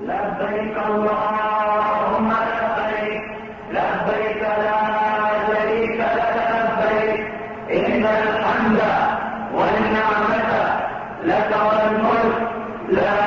لبيك اللهم لبيك لبيك لا شريك لك لبيك إن الحمد والنعمة لك والملك لا